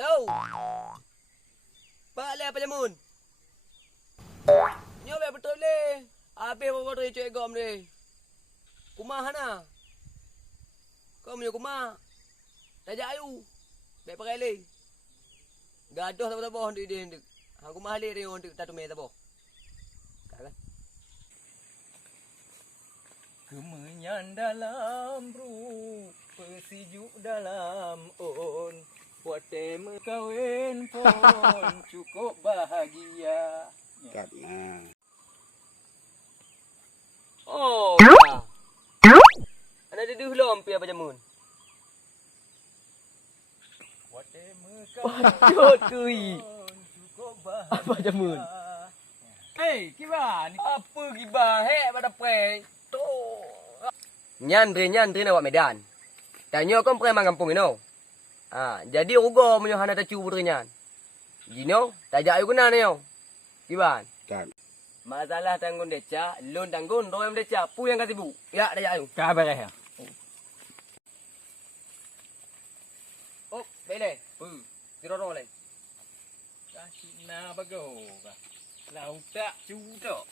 Halo. Pak le apa jamun? Nyo be betul le. Habis bawa tu cuy gom ni. Kumah hana. Kau punya kumah. Tajak ayu. Be pakai le. Gaduh tak di dia. Aku mahal le dia untuk tatu me tabo. Kan? Kemenyan dalam ruh, persijuk dalam on, buat tema kawin pun cukup bahagia. Kat, nah. Oh. Ada di belum pi apa jamun? Buat tema Waduh kui. cukup bahagia. Apa jamun? Hei, gimana? Apa gibah pada pre? Tu. Nyandri nak buat Medan. Tanya kau pernah kampung ini. Jadi ugo punya hana tacu putrinya. Gino, tajak ayu kena ni yo. Gimana? Kat. Masalah tanggung deca, lon tanggung, roh yang deca, pu yang kasih bu. Ya, tajak ayu. Kabar ya? Oh, bele. Dirorong le. Kasih na bagus. Lau tak cuda.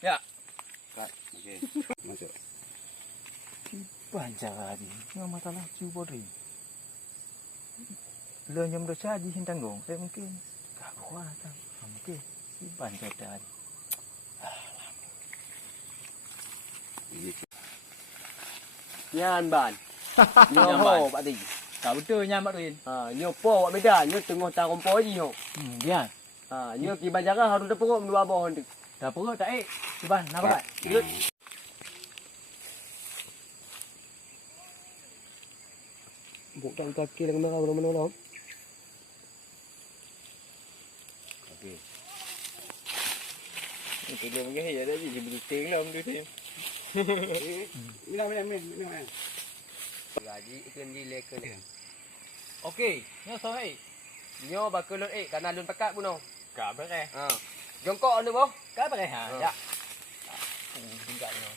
Ya. Kat. Okey. Masuk. Banyak lagi. Yang masalah cuba ni. Lo yang dosa di tanggung, saya mungkin tak kuat. Mungkin banyak tadi. Nyan ban. Nyan ban. Nyoho pak ti. Tak betul nyambat Rin. Nyopo buat Medan, nyo tengah tak kompo je nyo. Dia. Nyo ki banjaran harus dapur dua bawah tu. Tak perlu tak Cuba nampak. Yut. Bukan kaki dengan merah mana-mana dah. Okey. Itu dia mungkin ya dah jadi berting lah benda tu. Minum. Gaji ikan gile ke. Okey, nyo sampai. Nyo bakulun karena lun pekat pun no. Kak beres. Jongkok anu boh. Kak beres ha. Ya. Tinggal no.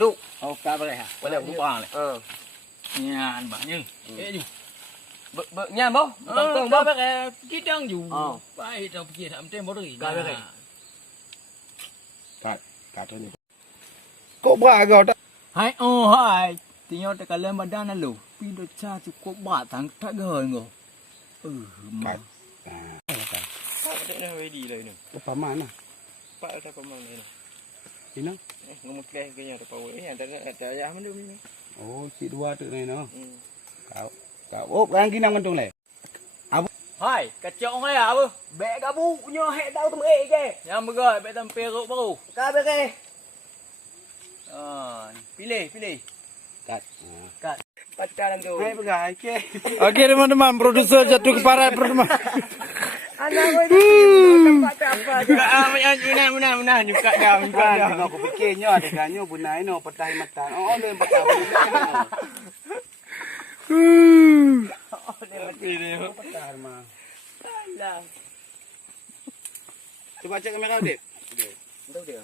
Duk. Oh, kak beres ha. Boleh buang le. Nyan banyak. Ni. Nyan boh. Tongkong boh. Kak beres. Kita ju. Baik dah pergi tak mesti bodoh. Kak beres. Kat ni. Kok beragau tak? Hai hai. Tengok dekat dalam badan lu. Pindah cha cukup batang tak gehoi ngo. Kat. Tak dah ready lah ini. Apa mana? Pak dah pemang ni. Ini? Ngomong ke kenya ada power ni ada ayah mana ni. Oh, si dua tu ni no. Kau. Oh, kan kina mentung le. Hai, kacau orang ya apa? Bek gabu nyo hek tahu tu ke. Yang begai bet tam peruk baru. Ka beke. Pilih. Kat. Pacaran tu. Hai begai ke. Okey teman-teman, produser jatuh ke parat teman. Anak kau ni tempat apa aja. Menang nyuka dah. Kan tengok aku fikirnya ada ganyo bunai no petai matan. Oh, le pakai. Pilih. Petai mah. Alah. Cuba cek kamera, Dek. Tahu dia.